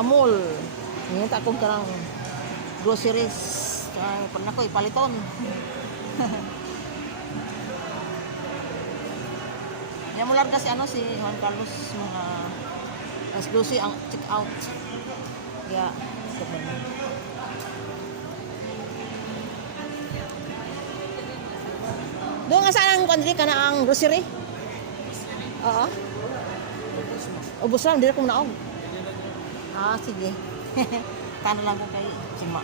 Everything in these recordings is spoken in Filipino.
Amol. Ngayon akong karang groceries. Kaya pala ko ipaliton. Yan mo lang kasi si Juan Carlos mga exclusive ang check out. Kaya doon nga saan ang country ka na ang grocery? Oo. Ubus lang, hindi ko naog. Sige. Kana lang ko kay Sima.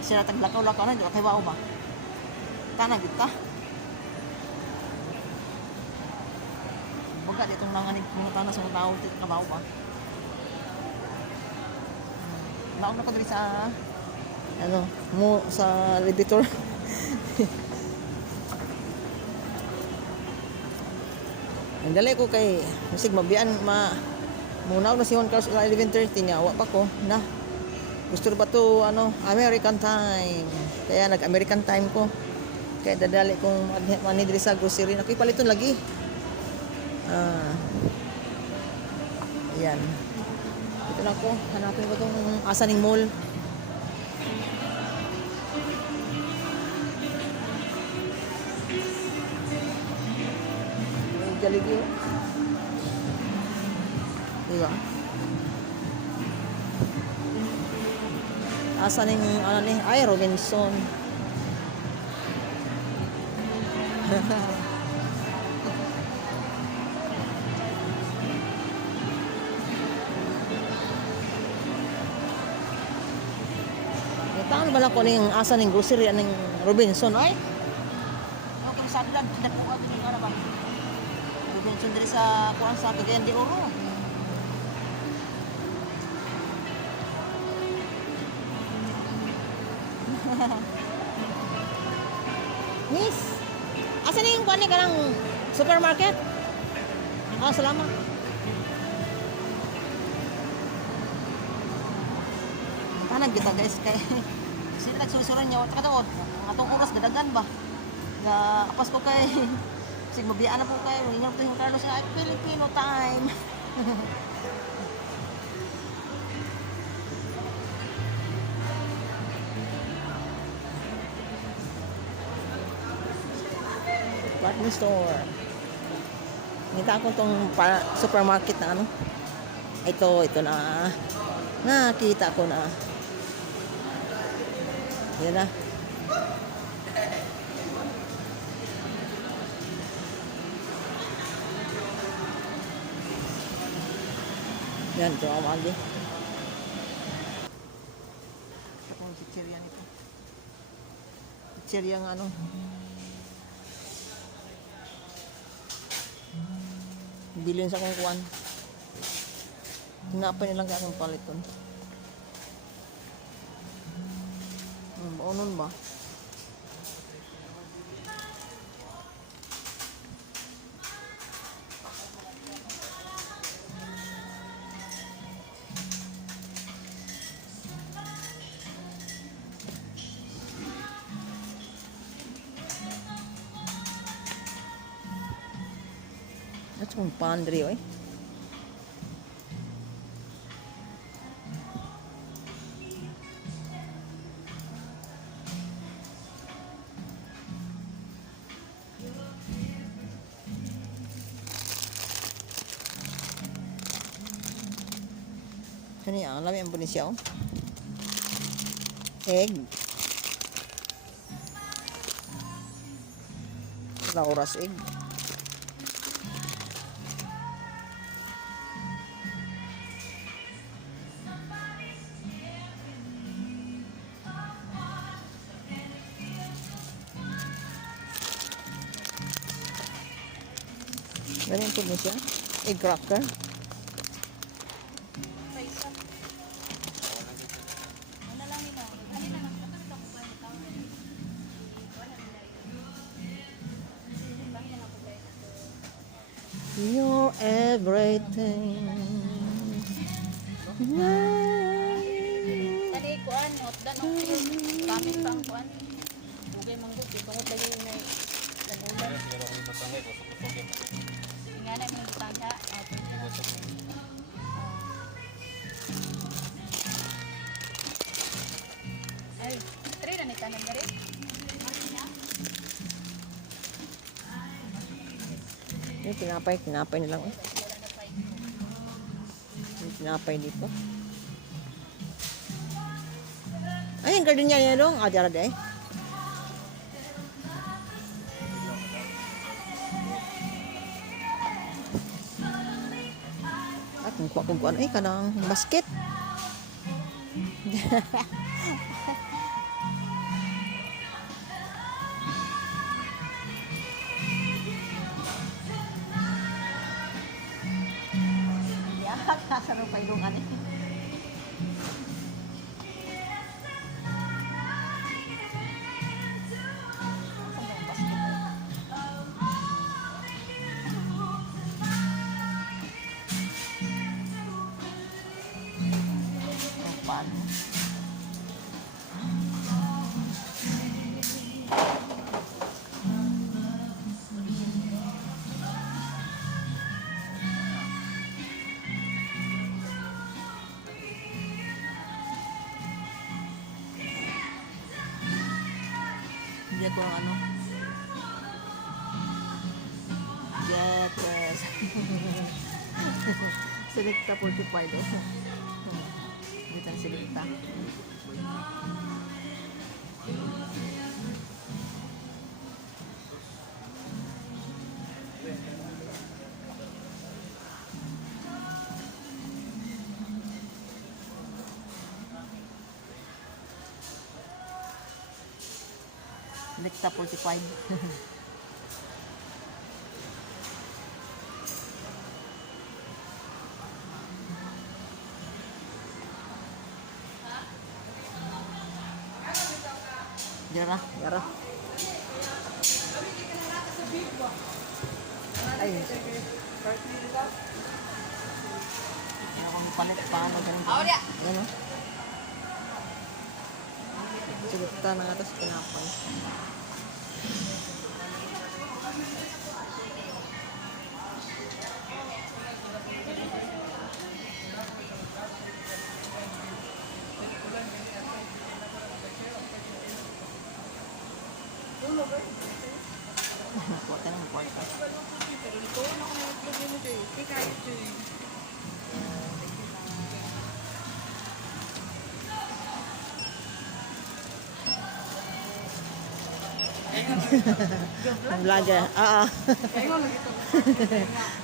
Sila taglakaw-lakaw na, di ba kay Wao ba? Kana kita. Baga, ditong nanganig mga tao na sa mga tao, kabaw ba? Naog na ko dali sa, sa elevator. Ang dali ko kay musig mabian muna na si Juan Carlos 11:30 niya wa pa ko na gusto ba to American time kaya nag-American time ko kaya dadali kong manidri sa grocery nakipaliton lagi ayan ito na ko hanapin ko tong asaning mall Jollibee. Diba? Asa ning ay Robinson. Taan bala ko ning asa ning grocery ning Robinson ay. Okay sa dalan dako ning ara ba. Robinson diri sa kuan sa Cagayan de Oro. Miss, asa na yung kuan ni kanang supermarket? Salamat. Tanag kita guys kay sila nagsusuran niya at kadawod. Atong oras gadagan ba? Nga apas ko kay sig mabiyaan na po kayo. Ingat po yung Carlos nga Filipino time. Department store. Nita ko tong supermarket na ito na. Nakita ko na. Yan na. Yan, ito ang magi. Ito ang pizzeria nito. Pizzeria nga bilhin sa kong kuwan. Hinapay nilang kaya akong paliton. Baunon ba? That's yung pantry, oy. Kani ang lami ang punisya, oh. Egg. Wala oras egg. Ganyan po niya. Egg cracker. You're everything. Tadi kuan dan kami pang kuan. Bugay manggod tungod lagi na nagulan. Ingana mo tangha. Yung tinapay na lang. Eh. Yung tinapay dito. Ay, yung garden niya dong. Ah, dara de. At kung ano eh, kanang basket. Sarap pa ilungan eh. Hindi ako ang ano. Yes. Selecta 45 daw. Dito ang selecta. Selecta 45. Yara. Ay. Ano kung palit pa ano ganun. Ano? Selecta na nga ito sa pinapay. Kuha tayo ng kwarta. Vlog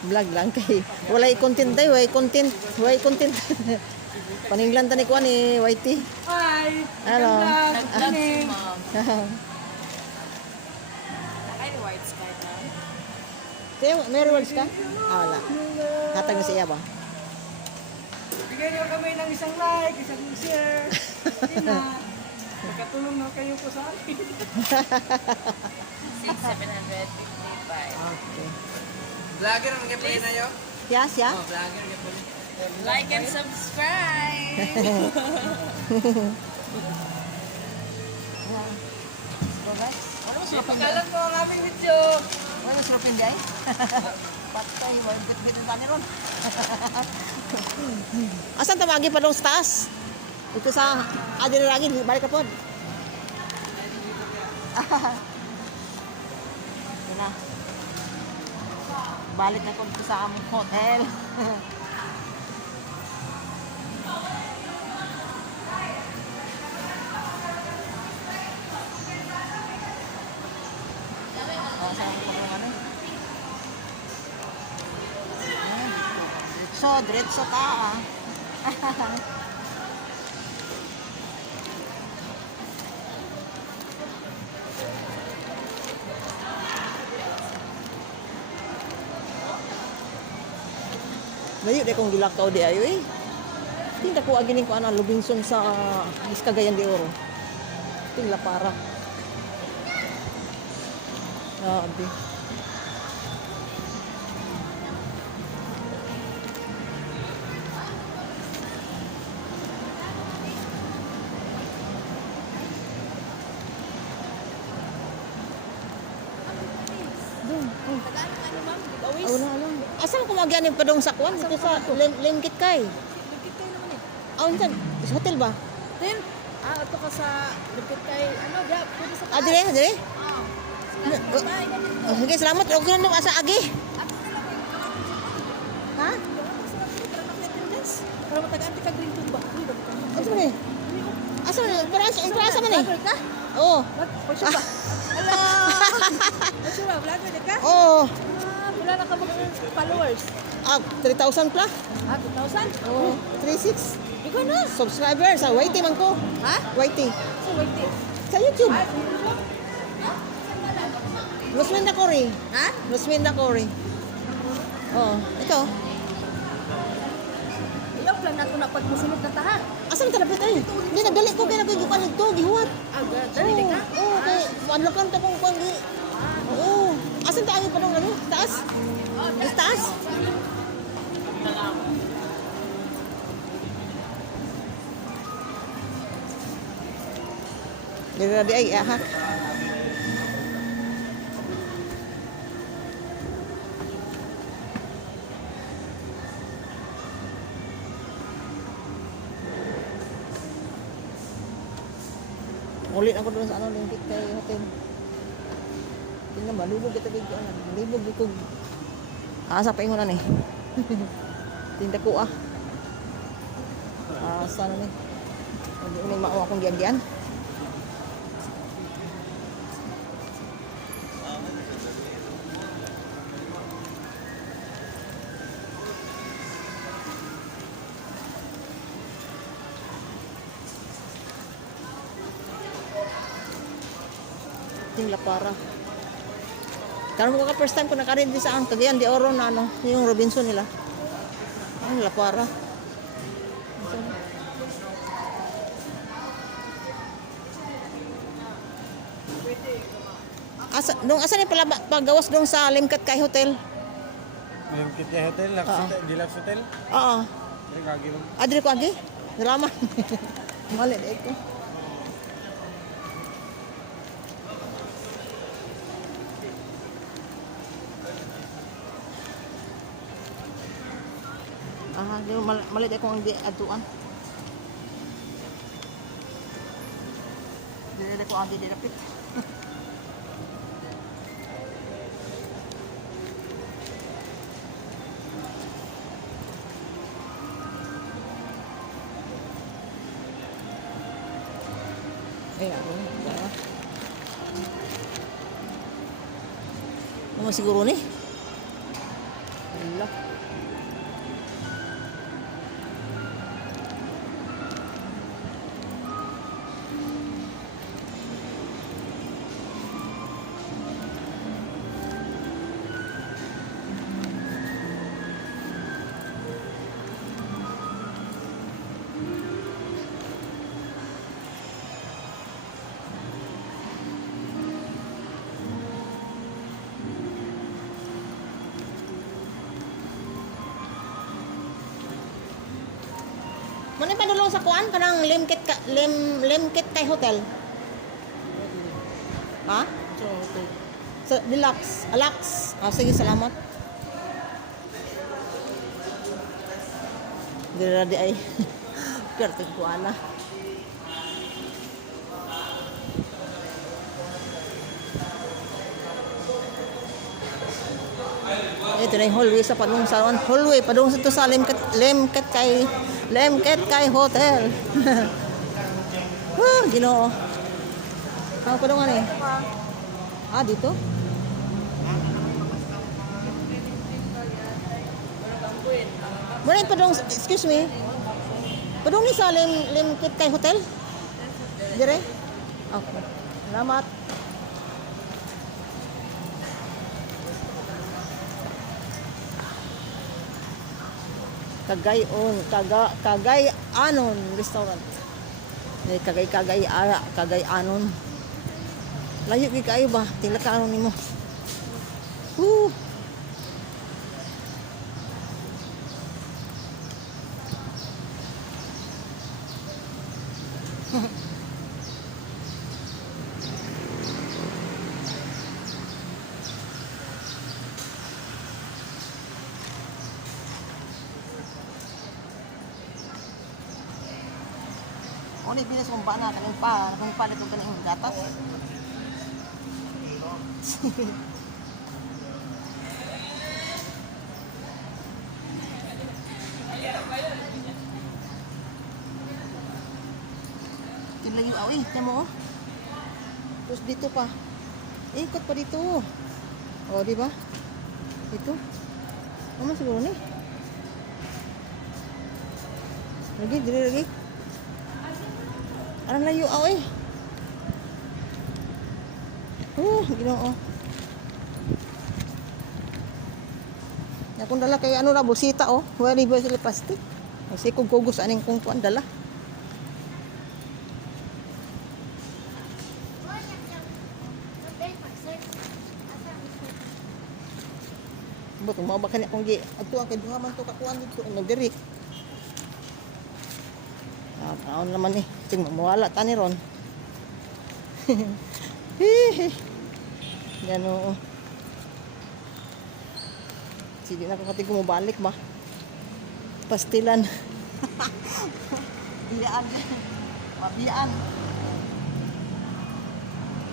vlog lang kay walay content tayo, way content. Paninglan tani ko ni Whitey. Hi! Hello. Nag-vlog si ma'am. White sky na. Kaya may rewards ka? Ah, wala. Hatag mo siya ba? Bigyan niyo kami ng isang like, isang share. Hindi na. Magkatulong na kayo po sa akin. 6,755. Okay. Vlogger ang gabi na yun? Siya? Vlogger ang gabi. Like and subscribe! So guys, ano mas rapin Pagkalan mo ang aming video. Ano mas rapin guys? Patay, may bit-bit ang tani ron. Asan tamagi pa dong sa taas? Ito sa Adil lagi, balik ka po. Yun na. Balik na ko dito sa aming hotel. Saan ko yung ano? Diretso ka ah. Layo de kong gilakaw di ayo eh. Tinda ko agining ko ana Lubinson sa Cagayan de Oro. Tingla para. Grabe. Doon. Oh, na alam. Asan ko magyanin pa dong sakwan? Ito sa Limkit kay. Nagkitay naman eh. Oh, insan. Sa hotel ba? Then, ito ka sa nagkitay, pwede sa Ah, dire. Oo. Oh, sige, salamat. Okay na nung asa agi. Ako na lang Ha? Para matagaan ka green tube ba? Asa man eh? Asa man eh? Asa man eh? Oo. Pwede ba? Hello! Pwede ba? Vlogger na ka? Oo. Wala na ka mga followers. 3,000 pla. 2,000? Oo. 3,600. Ikaw na. Subscribers. Waiting man ko. Ha? Waiting. So, wait eh. Sa YouTube. Nuswinda Cory. Ha? Nuswinda Cory. Oo. Ito. Ilaw plan nato na pagmusunod na tahan. Asan ka napit ay? Hindi, nagdali ko kaya nagkikupan ito. Gihuwat. Dali na ka? Oo. Kaya madlakan ta kong pag... Oo. Asan tayo pa nung ano? Taas? Mas taas? Dili ay aha. Ulit ako doon sa ano, lingkit kay hotel. Tingnan ba, libog kita bigyan. Libog ko. Asa pa ingon eh. Tinda ko ah. Asa na ni. Hindi may mao akong giyan-giyan. Yung La Para. Karon mo ka first time ko nakarin di saan Cagayan de Oro na ano, yung Robinson nila. Ang La Para. Asa ni pala paggawas dong sa Limcat Kay Hotel? Yung Kitty Hotel, Deluxe Hotel. Oo. Ay, gagi mo. Adri ko agi. Salamat. Mali dai ko. Di malit ako ang atuan. Dili ko ang didapit. Ay, ako. Ano siguro ni? Wala. Muna padulong sa kuan kanang Limcat Kay Hotel. Ha? So, Deluxe. Alax. Sige, salamat. Dira di ay. Kertig ko ana. Ito na yung hallway sa padung sa hallway padung sa to sa Limcat Kay Hotel. Ginoo. Ang padungan eh. Dito? Muna yung padung, excuse me. Padung ni sa Limcat Kay Hotel? Dire? Okay. Salamat. Cagayanon restaurant. Cagayanon. Layo gid kayo ba? Tila ka ano nimo. Woo. Ni bilas kong bana kaning pa dito kaning gatas. layo awi. Tiyan mo, oh. Tapos dito pa. Ikot pa dito. O, di ba? Dito. Naman siguro ni. Lagi, dili lagi. Arang layo awi. Ginoo. Akong dala kay ano na bulsita oh. Wali ba sila plastic? Kasi kung kugos aning kung kuan dala. But mo ba kanya kung gi adto ang kay duha man to kakuan dito nagdiri. Aon naman eh. Ting mawala ta ni ron. Gano. Sige na kapatid ko mabalik ba? Pastilan. Biyaan. Mabiyaan.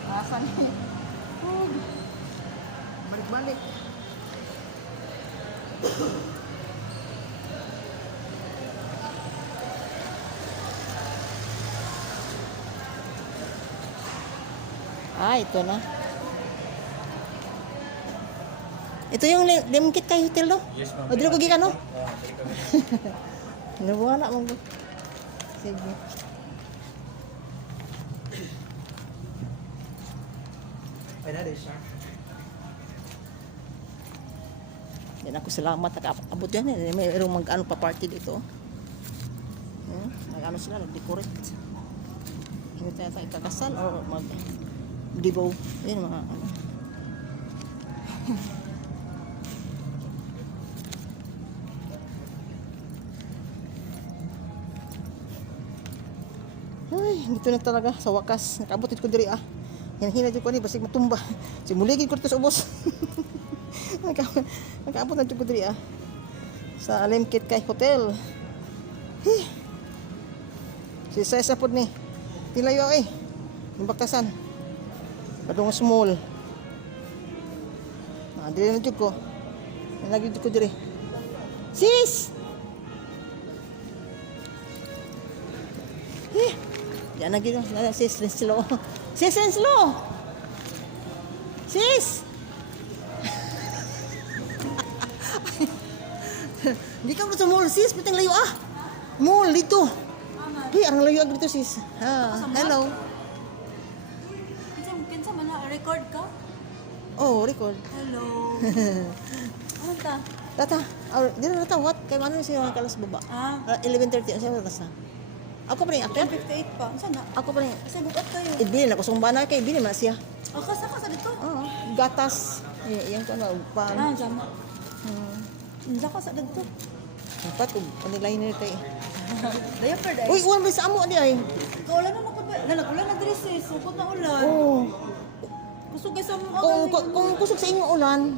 Asan ni? Balik-balik. Ito na. Ito yung limkit kay hotel, no? Yes, ma'am. O, dito ko gikan, no? Dili kami. Nawala mo. Sige. Ay, na siya. Yan ako salamat. Abot yan. Mayroong mag-ano pa party dito. Mag-ano sila, nag-decorate. Hindi tayo ikakasal o mag-dibaw. Yan mga ano. Ay, dito na talaga sa wakas. Nakaabot ko diri ah. Hina jud ko ni basig matumba. Simuligid ko sa ubos. Nakaabot na jud ko diri ah. Sa Alimkit kay hotel. Si Sesa pod ni. Tilayo eh. Yung baktasan. Padung small. Dili na jud ko. Lagi jud ko diri. Sis. Yan lagi no, sis slow. Sis slow. Sis. Di ka sa mall sis, pitang layo ah. Mall dito. Ang layo dito sis. Hello. Kinsa man na record ka? Oh, record. Hello. Ano ta? Tata, di na natawat kay mano siya kalas baba. 11:30 siya kalas. Ako pa rin akyat. 58 pa. Saan na? Ako pa rin. Kasi bukat kayo. Ibili na ko sumbana kay ibili man siya. Kasa ka sa dito? Oo, gatas. Yan ko na pan. Sama. Saka sa dito. Dapat ko panilay ni kay. Diaper dahil. Uy, uwan ba sa amo di ay? Kaulan na nakaba. Ulan na diri sis. Sukot na ulan. Oh. Gusto guys sa mga Kung kusog sa inyo ulan,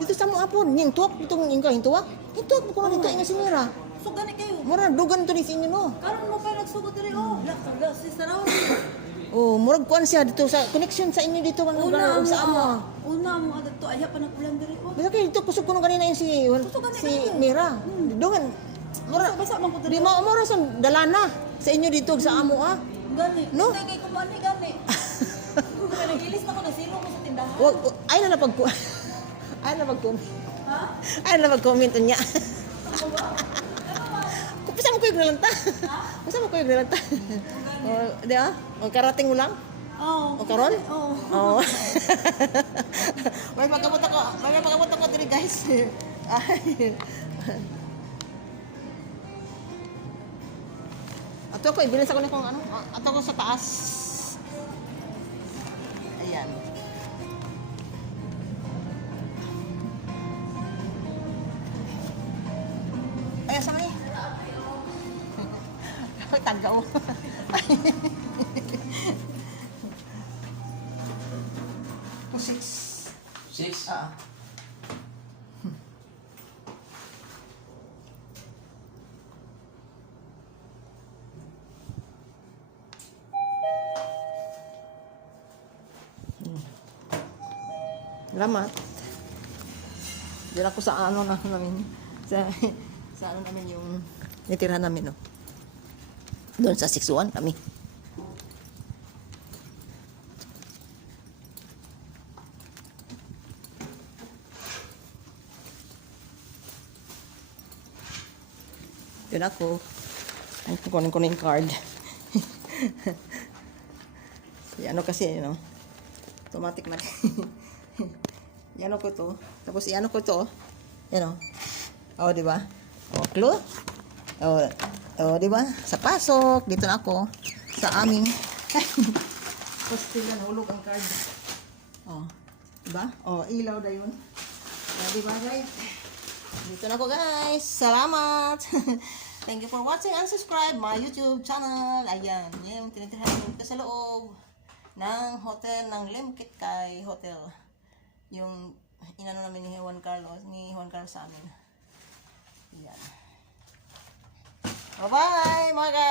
dito sa mo apon, hintuak ditong ingka hintuak. Hintuak ko man dito inga sinira. So gani kayo. Mura dugan to ni sa inyo no. Karon mo pa nagsugod diri oh. Lak sis taraw. Oh, murag kuan siya dito sa connection sa inyo dito man lugar Una mo sa amo. Una mo adto aya pa nagpulan diri oh. Bisa kay dito kusog kuno kanina yung si Mira. Dugan. Mura Basa man ko diri. di mao sa dalana sa inyo dito sa amo ah. Gani. No? Kay kumani gani. Nagilis na ko na sino ko sa tindahan. Wag ay na pag ay na pag-comment. Ha? Ay na pag-comment niya. Kupisa mo ko yung nalanta. Kupisa mo ko yung nalanta. Di ba? O karating mo lang? Oo. O karon? Oo. Oo. May pagkabot ako diri guys. Ay. Ato ko ibilis ako na kung ano. Ato ko sa taas. Ayan. Ayan sa kanya. Tagaw. Six. Six? Salamat. Diyan ako sa ano na namin. Sa ano namin yung nitirahan namin, no? Doon sa 6-1 kami. Yun ako. Ay, kukunin ko na yung card. Ano kasi, you know, automatic na. Yan ko to. Tapos iano ko to. Yan o. Oh, di ba? Oh, clue. Oh, di ba? Sa pasok, dito na ako sa aming tapos sila nahulog ang card. Oh, di ba? Oh, ilaw na yun. Oh, di ba, guys? Dito na ako, guys. Salamat. Thank you for watching and subscribe my YouTube channel. Ayan, yung tinitirahan ko sa loob ng hotel ng Limkit Kay Hotel. Yung inano namin ni Juan Carlos sa amin. Yan. Bye-bye, mga guys!